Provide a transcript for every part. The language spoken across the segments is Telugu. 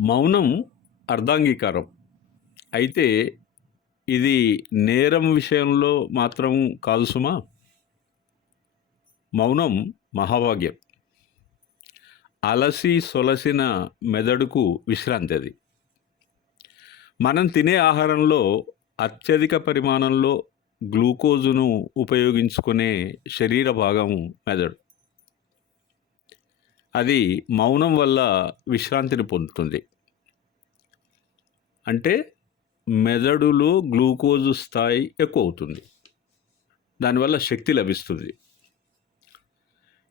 మౌనం అర్ధాంగీకారం. అయితే ఇది నేరం విషయంలో మాత్రం కాదు సుమా. మౌనం మహాభాగ్యం. అలసి సొలసిన మెదడుకు విశ్రాంతి అది. మనం తినే ఆహారంలో అత్యధిక పరిమాణంలో గ్లూకోజును ఉపయోగించుకునే శరీర భాగం మెదడు. అది మౌనం వల్ల విశ్రాంతిని పొందుతుంది. అంటే మెదడులో గ్లూకోజ్ స్థాయి ఎక్కువ అవుతుంది దానివల్ల శక్తి లభిస్తుంది.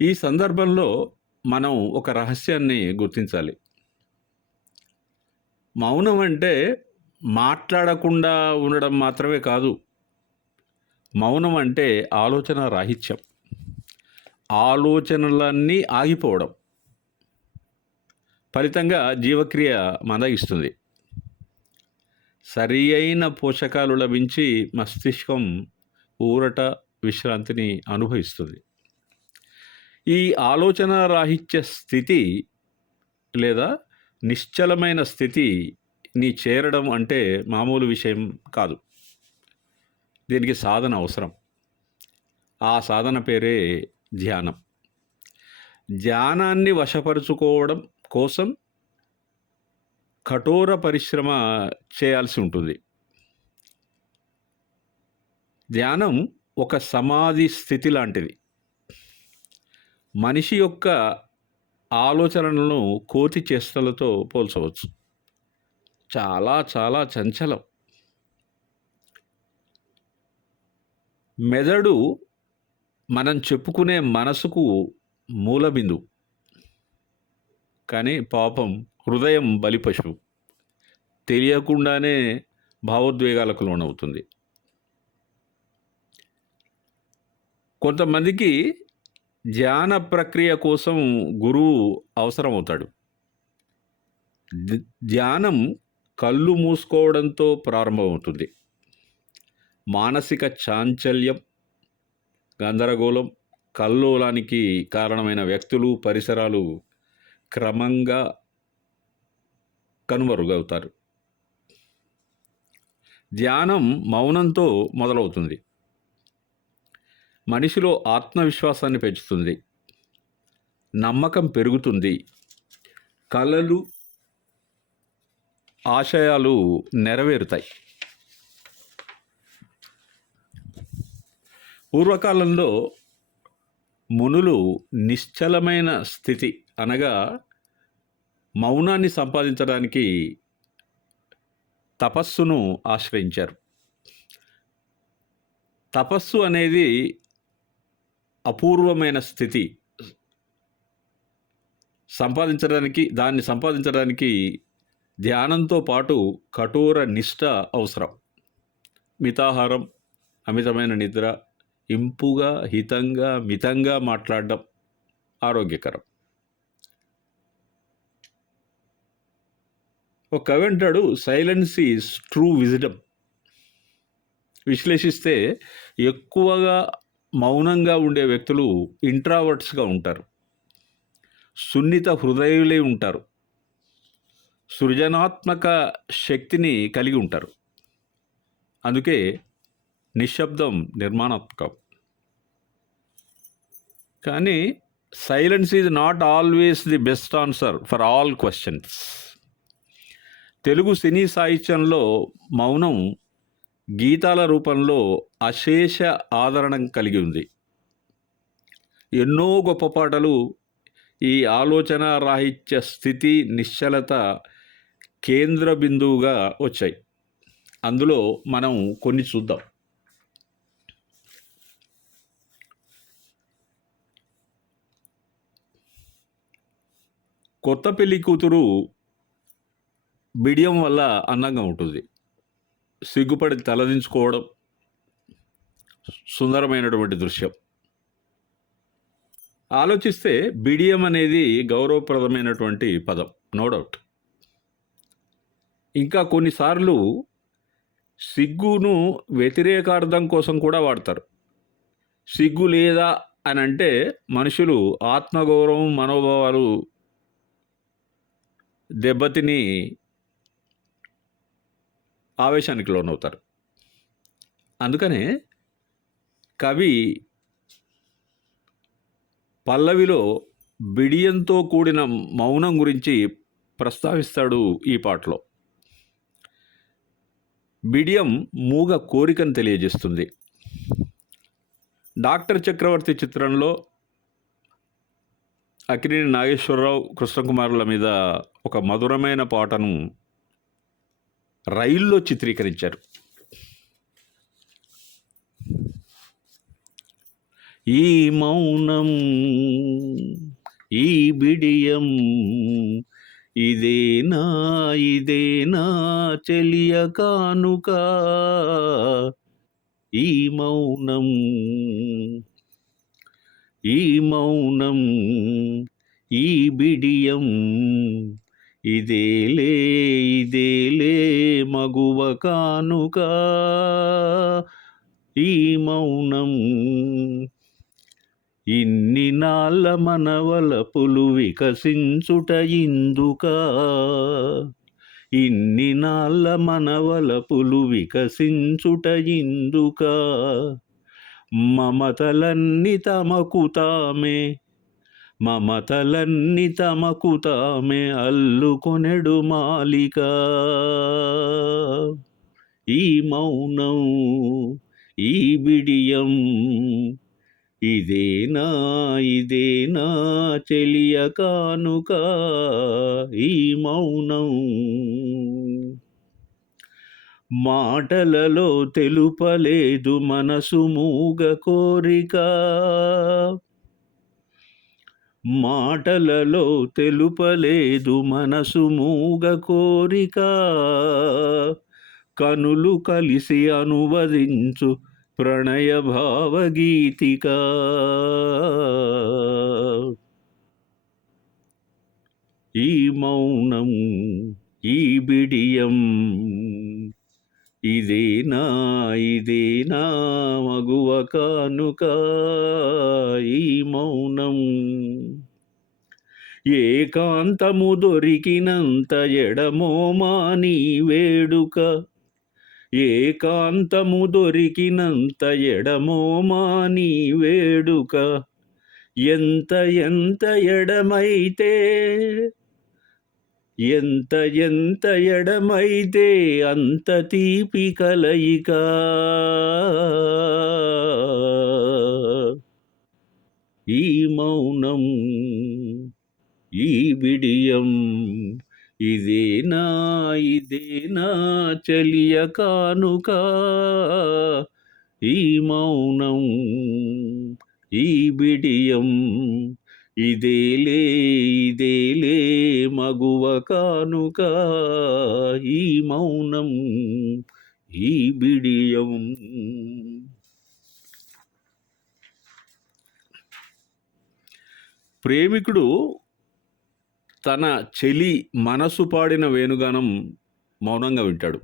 ఈ సందర్భంలో మనం ఒక రహస్యాన్ని గుర్తించాలి. మౌనం అంటే మాట్లాడకుండా ఉండడం మాత్రమే కాదు. మౌనం అంటే ఆలోచన రాహిత్యం. ఆలోచనలన్నీ ఆగిపోవడం. ఫలితంగా జీవక్రియ మందగిస్తుంది సరి అయిన పోషకాలు లభించి మస్తిష్కం ఊరట విశ్రాంతిని అనుభవిస్తుంది. ఈ ఆలోచన రాహిత్య స్థితి లేదా నిశ్చలమైన స్థితి నీ చేరడం అంటే మామూలు విషయం కాదు. దీనికి సాధన అవసరం. ఆ సాధన పేరే ధ్యానం. ధ్యానాన్ని వశపరుచుకోవడం కోసం కఠోర పరిశ్రమ చేయాల్సి ఉంటుంది. ధ్యానం ఒక సమాధి స్థితి లాంటిది. మనిషి యొక్క ఆలోచనలను కోతి చేష్టలతో పోల్చవచ్చు. చాలా చాలా చంచలం. మెదడు మనం చెప్పుకునే మనసుకు మూలబిందు కానీ పాపం హృదయం బలిపశువు. తెలియకుండానే భావోద్వేగాలకు లోనవుతుంది. కొంతమందికి ధ్యాన ప్రక్రియ కోసం గురువు అవసరం అవుతాడు ధ్యానం కళ్ళు మూసుకోవడంతో ప్రారంభమవుతుంది. మానసిక చాంచల్యం గందరగోళం కల్లోలానికి కారణమైన వ్యక్తులు పరిసరాలు క్రమంగా కనుమరుగవుతారు. ధ్యానం మౌనంతో మొదలవుతుంది. మనిషిలో ఆత్మవిశ్వాసాన్ని పెంచుతుంది. నమ్మకం పెరుగుతుంది. కళలు ఆశయాలు నెరవేరుతాయి. పూర్వకాలంలో మునులు నిశ్చలమైన స్థితి అనగా మౌనాన్ని సంపాదించడానికి తపస్సును ఆశ్రయించారు. తపస్సు అనేది అపూర్వమైన స్థితి. సంపాదించడానికి దాన్ని సంపాదించడానికి ధ్యానంతో పాటు కఠోర నిష్ట అవసరం. మితాహారం అమితమైన నిద్ర ఇంపుగా హితంగా మితంగా మాట్లాడడం ఆరోగ్యకరం. ఒక కవి అంటాడు సైలెన్స్ ఈజ్ ట్రూ విజిడమ్ విశ్లేషిస్తే ఎక్కువగా మౌనంగా ఉండే వ్యక్తులు ఇంట్రావర్ట్స్గా ఉంటారు. సున్నిత హృదయులే ఉంటారు. సృజనాత్మక శక్తిని కలిగి ఉంటారు. అందుకే నిశ్శబ్దం నిర్మాణాత్మకం. కానీ silence is not always the best answer for all questions Telugu సినీ సాహిత్యంలో మౌనం గీతాల రూపంలో అశేష ఆదరణ కలిగి ఉంది. ఎన్నో గొప్ప పాటలు ఈ ఆలోచన రాహిత్య స్థితి నిశ్చలత కేంద్ర బిందువుగా వచ్చాయి. అందులో మనం కొన్ని చూద్దాం. కొత్త పెళ్ళి కూతురు బిడియం వల్ల అందంగా ఉంటుంది. సిగ్గుపడి తలదించుకోవడం సుందరమైనటువంటి దృశ్యం. ఆలోచిస్తే బిడియం అనేది గౌరవప్రదమైనటువంటి పదం నో డౌట్ ఇంకా కొన్నిసార్లు సిగ్గును వ్యతిరేకార్థం కోసం కూడా వాడతారు. సిగ్గు లేదా అని అంటే మనుషులు ఆత్మగౌరవం మనోభావాలు దెబ్బతిని ఆవేశానికి లోనవుతారు. అందుకనే కవి పల్లవిలో బిడియంతో కూడిన మౌనం గురించి ప్రస్తావిస్తాడు ఈ పాటలో. బిడియం మూగ కోరికను తెలియజేస్తుంది. డాక్టర్ చక్రవర్తి చిత్రంలో అక్కినేని నాగేశ్వరరావు కృష్ణకుమారుల మీద ఒక మధురమైన పాటను రైల్లో చిత్రీకరించారు. ఈ మౌనం ఈ బిడియం ఇదేనా ఇదేనా చెలియ కానుక. ఈ మౌనం ఈ మౌనం ఈ బిడియం ఇదేలే ఇదేలే మగువ కానుక ఈ మౌనం ఇన్ని నాళ్ళ మనవలపులు వికసించుట ఇందుక. ఇన్ని నాళ్ళ మనవలపులు వికసించుట ఇందుక. మమతలన్నీ తమకు తామే మమతలన్ని తమకు తామే అల్లుకొనెడు మాలిక. ఈ మౌనం ఈ బిడియం ఇదేనా ఇదేనా చెలియ కానుక ఈ మౌనం. మాటలలో తెలుపలేదు మనసు మూగ కోరిక. మాటలలో తెలుపలేదు మనసు మూగ కోరిక. కనులు కలిసి అనువదించు ప్రణయ భావగీతిక. ఈ మౌనం ఈ బిడియం ఇదేనా ఇదేనా మగువ కానుక ఈ మౌనం. ఏకాంతము దొరికినంత ఎడమో మాని వేడుక. ఏకాంతము దొరికినంత ఎడమో మాని వేడుక. ఎంత ఎంత ఎడమైతే ఎంత ఎంత ఎడమైతే అంత తీపి కలయిక. ఈ మౌనం ఈ బిడియం ఇదేనా ఇదేనా చలియ కానుక. ఈ మౌనం ఈ బిడియం ఇదేలే ఇదేలే. మగువ కానుక ఈ మౌనం ఈ బిడియం. ప్రేమికుడు తన చెలి మనసు పాడిన వేణుగానం మౌనంగా వింటాడు.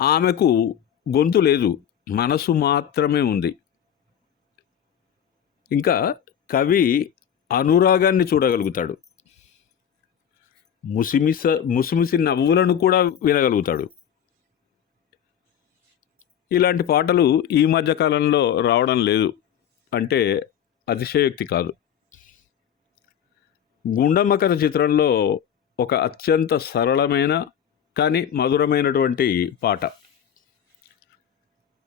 ఆమెకు గొంతు లేదు మనసు మాత్రమే ఉంది. ఇంకా కవి అనురాగాన్ని చూడగలుగుతాడు. ముసిమిస ముసిమిసి నవ్వులను కూడా వినగలుగుతాడు. ఇలాంటి పాటలు ఈ మధ్య కాలంలో రావడం లేదు. అంటే అతిశయోక్తి కాదు. గుండమ్మ కథ చిత్రంలో ఒక అత్యంత సరళమైన కానీ మధురమైనటువంటి పాట.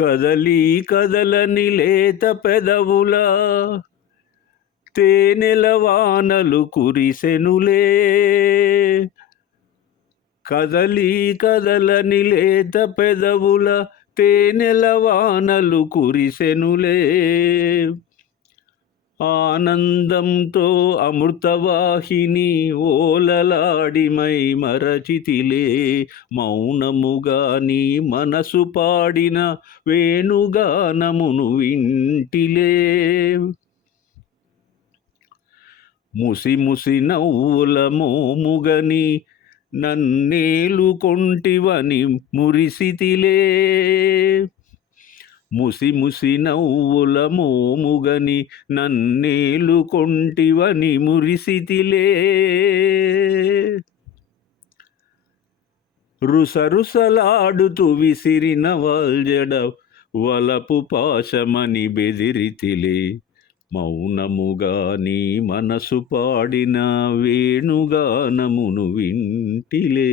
కదలి కదలని లేత పెదవుల తేనెల వానలు కురిసెనులే. కదలి కదలని లేత పెదవుల తేనెల వానలు కురిసెనులే. ఆనందంతో అమృతవాహిని ఓలలాడిమై మరచితిలే. మౌనముగా నీ మనసు పాడిన వేణుగానమును వింటిలే. ముసి ముసి నవ్వుల మోముగని నన్నేలు కొంటివని మురిసితిలే. ముసి ముసి నవ్వుల మోముగని నన్నేలు కొంటివని మురిసితిలే. రుసరుసలాడుతూ విసిరిన వాల్జడ వలపు పాశమని బెదిరితిలే. మౌనముగా నీ మనసు పాడిన వేణుగానమును వింటిలే.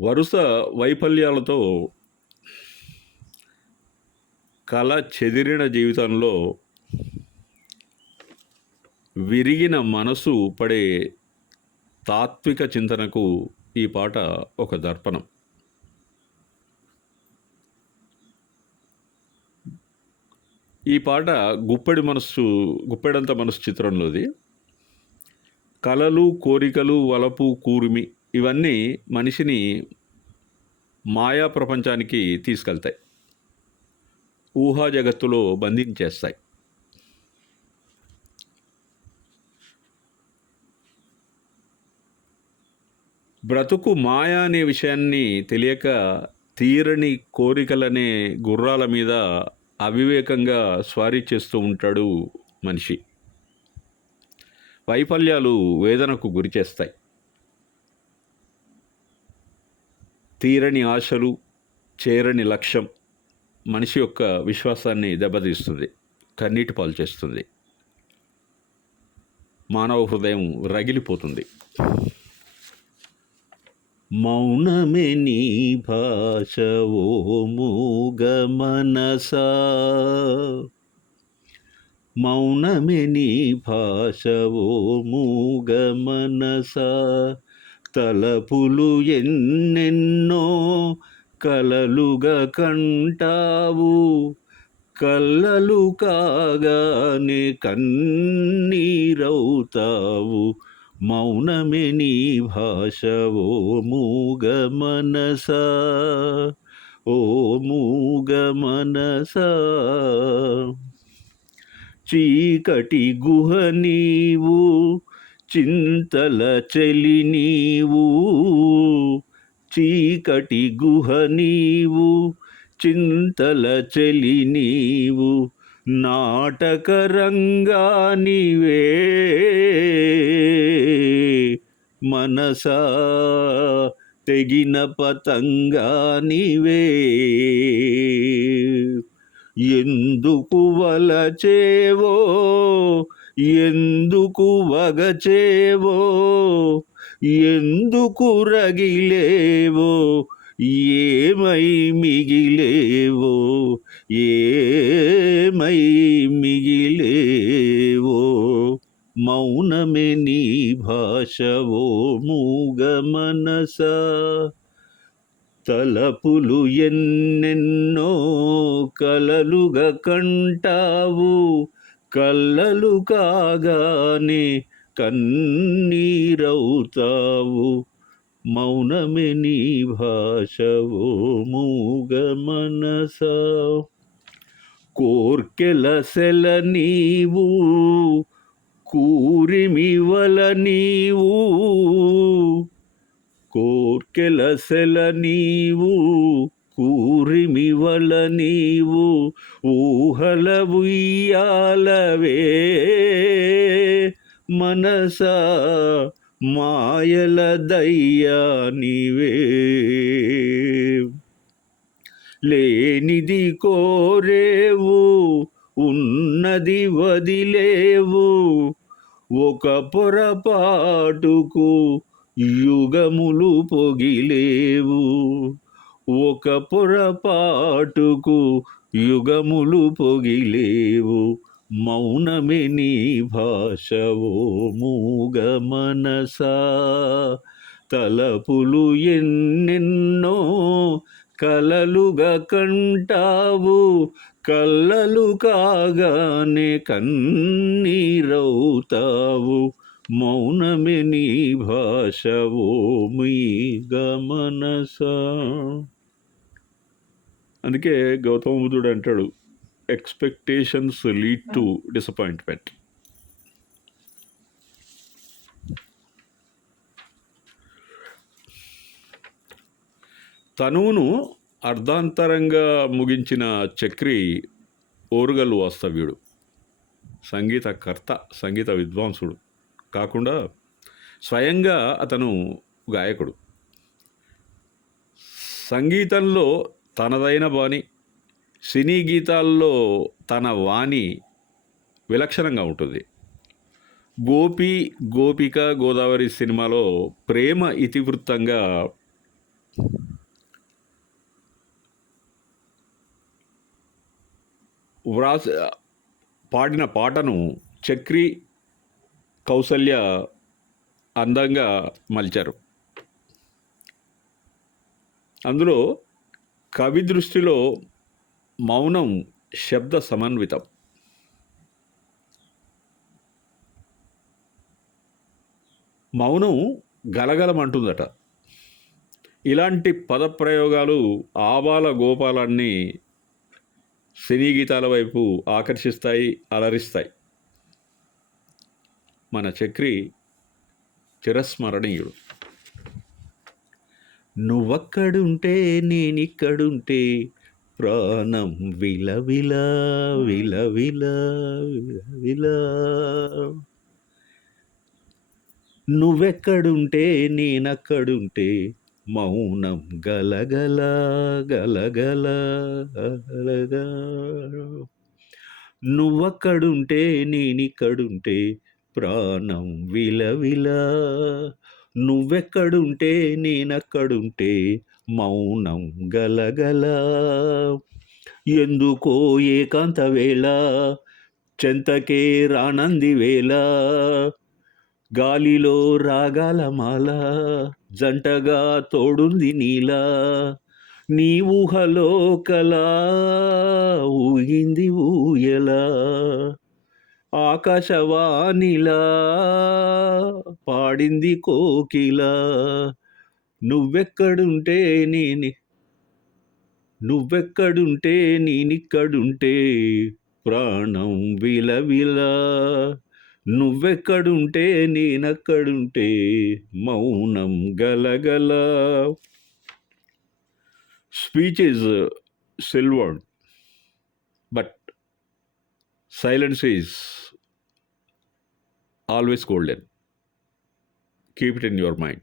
వరుస వైఫల్యాలతో కళ చెదిరిన జీవితంలో విరిగిన మనసు పడే తాత్విక చింతనకు ఈ పాట ఒక దర్పణం. ఈ పాట గుప్పెడి మనస్సు గుప్పెడంత మనసు చిత్రంలోది. కలలు కోరికలు వలపు కూర్మి ఇవన్నీ మనిషిని మాయా ప్రపంచానికి తీసుకెళ్తాయి. ఊహా జగత్తులో బంధించేస్తాయి. బ్రతుకు మాయా అనే విషయాన్ని తెలియక తీరని కోరికలనే గుర్రాల మీద అవివేకంగా స్వారీ చేస్తూ ఉంటాడు మనిషి. వైఫల్యాలు వేదనకు గురిచేస్తాయి. తీరని ఆశలు చేరని లక్ష్యం మనిషి యొక్క విశ్వాసాన్ని దెబ్బతీస్తుంది కన్నీటి పాలు చేస్తుంది. మానవ హృదయం రగిలిపోతుంది. మౌనమే నీ భాష ఓ మూగ మనసా. మౌనమే నీ భాష ఓ మూగ మనసా. తలపులు ఎన్నెన్నో కలలుగా కంటావు. కళ్ళలు కాగానే కన్నీరవుతావు. మౌనమే నీ భాష ఓ మూగ మనస. ఓ మూగ మనస. చీకటి గుహ నీవు చింతల చెలి నీవు చీకటి గుహ నీవు చింతల చెలి నీవు నాటకరంగా నీవే మనసా తెగిన పతంగా నీవే. ఎందుకు వలచేవో ఎందుకు వగచేవో? ఎందుకు రగిలేవో? ఏమై మిగిలేవో? ఏమై మిగిలేవో? మౌనమే నీ భాషవో మూగ మనస. తలపులు ఎన్నెన్నో కలలుగా కంటావు. కళ్ళలు కాగానే కన్నీరవుతావు. మౌనమే నీ భాషవో మూగ మనస. కోర్కెల సెల నీవు కూరిమివల నీవు. కోర్కెల సెల నీవు కూరిమివల నీవు ఊహల ఉయ్యాలవే మనస మాయల దయ్యా నీవే. లేనిది కోరేవు ఉన్నది వదిలేవు. ఒక పొరపాటుకు యుగములు పొగిలేవు. ఒక పొరపాటుకు యుగములు పొగిలేవు. మౌనమే నీ భాషవో మూగ మనసా. తలపులు ఎన్నెన్నో కలలుగా కంటావు. కళ్ళలు కాగానే కన్నీరవుతావు. మౌనమే నీ భాషవో మీ గమనస. అందుకే గౌతమ బుద్ధుడు అంటాడు ఎక్స్పెక్టేషన్స్ లీడ్ టు డిసప్పాయింట్మెంట్ తనువును అర్ధాంతరంగా ముగించిన చక్రి ఓరుగల్లు వాస్తవ్యుడు సంగీతకర్త సంగీత విద్వాంసుడు. కాకుండా స్వయంగా అతను గాయకుడు. సంగీతంలో తనదైన బాణి సినీ గీతాల్లో తన వాణి విలక్షణంగా ఉంటుంది. గోపి గోపిక గోదావరి సినిమాలో ప్రేమ ఇతివృత్తంగా వ్రాస పాడిన పాటను చక్రి కౌసల్య అందంగా మలిచారు. అందులో కవి దృష్టిలో మౌనం శబ్ద సమన్వితం. మౌనం గలగలమంటుందట. ఇలాంటి పదప్రయోగాలు ఆబాల గోపాలాన్ని సినీ గీతాల వైపు ఆకర్షిస్తాయి అలరిస్తాయి. మన చక్రి చిరస్మరణీయుడు. నువ్వక్కడుంటే నేనిక్కడుంటే ప్రాణం విలవిలా విలవిల విలవిల నువ్వెక్కడుంటే నేనక్కడుంటే మౌనం గలగల గలగల గలగా నువ్వక్కడుంటే నేనిక్కడుంటే ప్రాణం విలవిల. నువ్వెక్కడుంటే నేనక్కడుంటే మౌనం గలగల. ఎందుకో ఏకాంత వేళ చెంతకే రానంది వేళ. గాలిలో రాగాల మాల జంటగా తోడుంది నీలా. నీ ఊహలో కలా ఊగింది ఊయలా. ఆకాశవాణిలా పాడింది కోకిలా. నువ్వెక్కడుంటే నేని నువ్వెక్కడుంటే నేనిక్కడుంటే ప్రాణం విలవిల. నువ్వెక్కడుంటే నేనక్కడుంటే మౌనం గలగల. Speech is silvered Silence is always golden. Keep it in your mind.